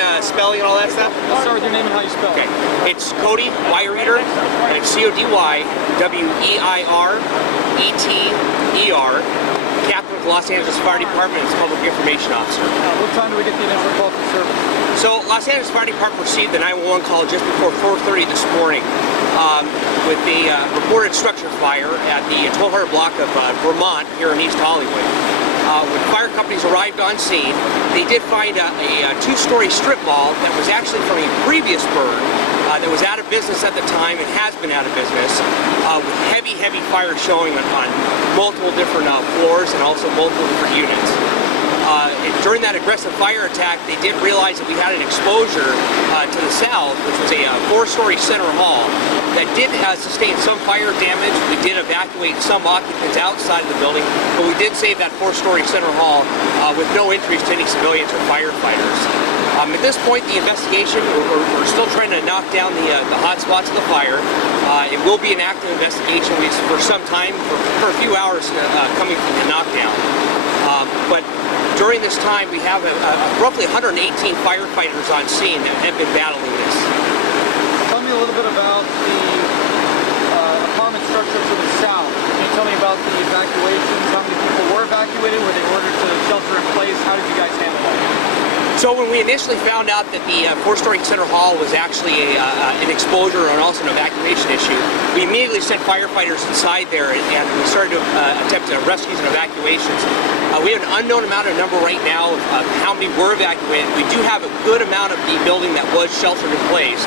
want spelling and all that stuff? Let's start with your name and how you spell it. Okay. It's Cody Wire-Eater, and it's CODYWEIRETER, Captain of the Los Angeles Fire Department and Public Information Officer. What time do we get the initial call for service? So, Los Angeles Fire Department received the 911 call just before 4:30 this morning with a reported structure fire at the 1200 block of Vermont here in East Hollywood. When fire companies arrived on scene, they did find a two-story strip mall that was actually from a previous burn that was out of business at the time and has been out of business, with heavy fire showing on multiple different floors and also multiple different units. During that aggressive fire attack, they did realize that we had an exposure to the south, which was a four-story center hall that did sustain some fire damage. We did evacuate some occupants outside of the building, but we did save that four-story center hall with no injuries to any civilians or firefighters. At this point, the investigation, we're still trying to knock down the hot spots of the fire. It will be an active investigation for some time, for a few hours coming from the knockdown. But during this time, we have roughly 118 firefighters on scene that have been battling this. Tell me a little bit about the apartment structure to the south. Can you tell me about the evacuations? How many people were evacuated? Were they ordered to shelter in place? How did you guys handle that? So when we initially found out that the four-story center hall was actually an exposure and also an evacuation issue, we immediately sent firefighters inside there and we started to attempt rescues and evacuations. We have an unknown number right now of how many were evacuated. We do have a good amount of the building that was sheltered in place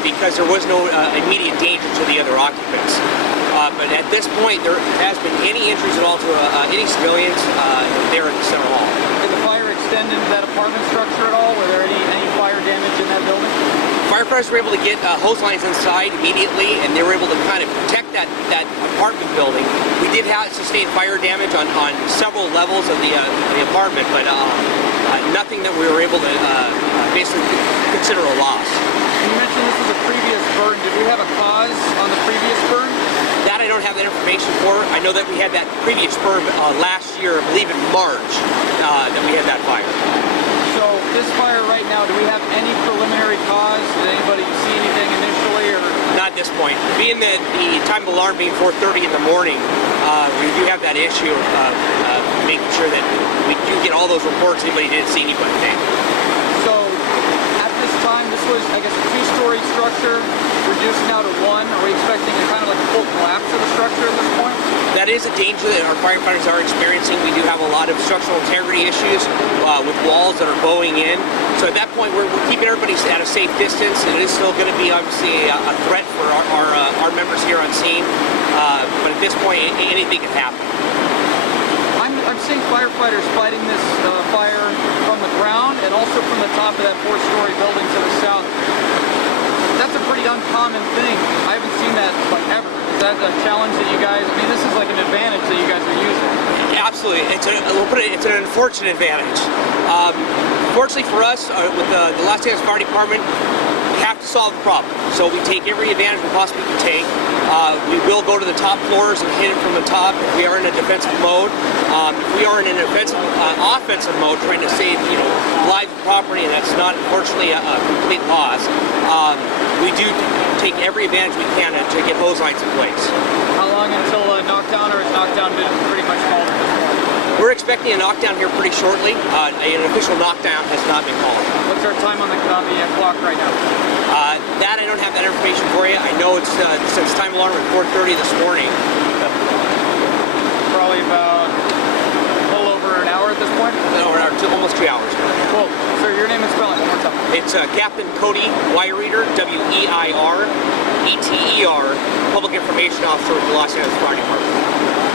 because there was no immediate danger to the other occupants. But at this point, there has been any injuries at all to any civilians there at the center hall. Did the fire extend into that apartment structure at all? Were there any fire damage in that building? Firefighters were able to get hose lines inside immediately, and they were able to kind of protect that apartment building. We did sustain fire damage on several levels of the apartment, but nothing that we were able to basically consider a loss. You mentioned this was a previous burn. Did we have a cause on the previous burn? That I don't have that information for. I know that we had that previous burn last year, I believe in March, that we had that fire. So this fire right now, do we have any preliminary cause? Did anybody see anything initially? Or? Not at this point. Being that the time of alarm being 4:30 in the morning, we do have that issue of making sure that we do get all those reports. Anybody didn't see anything. So at this time, this was, I guess, a two-story structure, reduced now to one. Are we expecting a kind of like a full collapse of the structure at this point? That is a danger that our firefighters are experiencing. We do have a lot of structural integrity issues with walls that are bowing in. So at that point, we're keeping everybody at a safe distance. It is still going to be obviously a threat for our members here on scene. But at this point, anything can happen. I'm seeing firefighters fighting this fire from the ground and also from the top of that four-story building to the south. That's a pretty uncommon thing. I haven't seen that ever. Is that a challenge that you guys, I mean, this is like an advantage that you guys are using. Absolutely. It's an unfortunate advantage. Fortunately for us, with the Los Angeles Fire Department, we have to solve the problem. So we take every advantage we possibly can take. We will go to the top floors and hit it from the top if we are in a defensive mode. If we are in an offensive mode, trying to save lives and property, and that's not unfortunately a complete loss, we do take every advantage we can to get hose lines in place. How long until knockdown, or is knockdown been pretty much called? We're expecting a knockdown here pretty shortly. An official knockdown has not been called. What's our time on the clock right now? That I don't have that information for you. I know it's since time alarm at 4:30 this morning. Probably about a little over an hour at this point? No, we're almost 2 hours. Cool. Sir, your name and spelling one more time. It's Captain Cody Wire-Eater, WEIRETER, Public Information Officer with the Los Angeles Fire Department.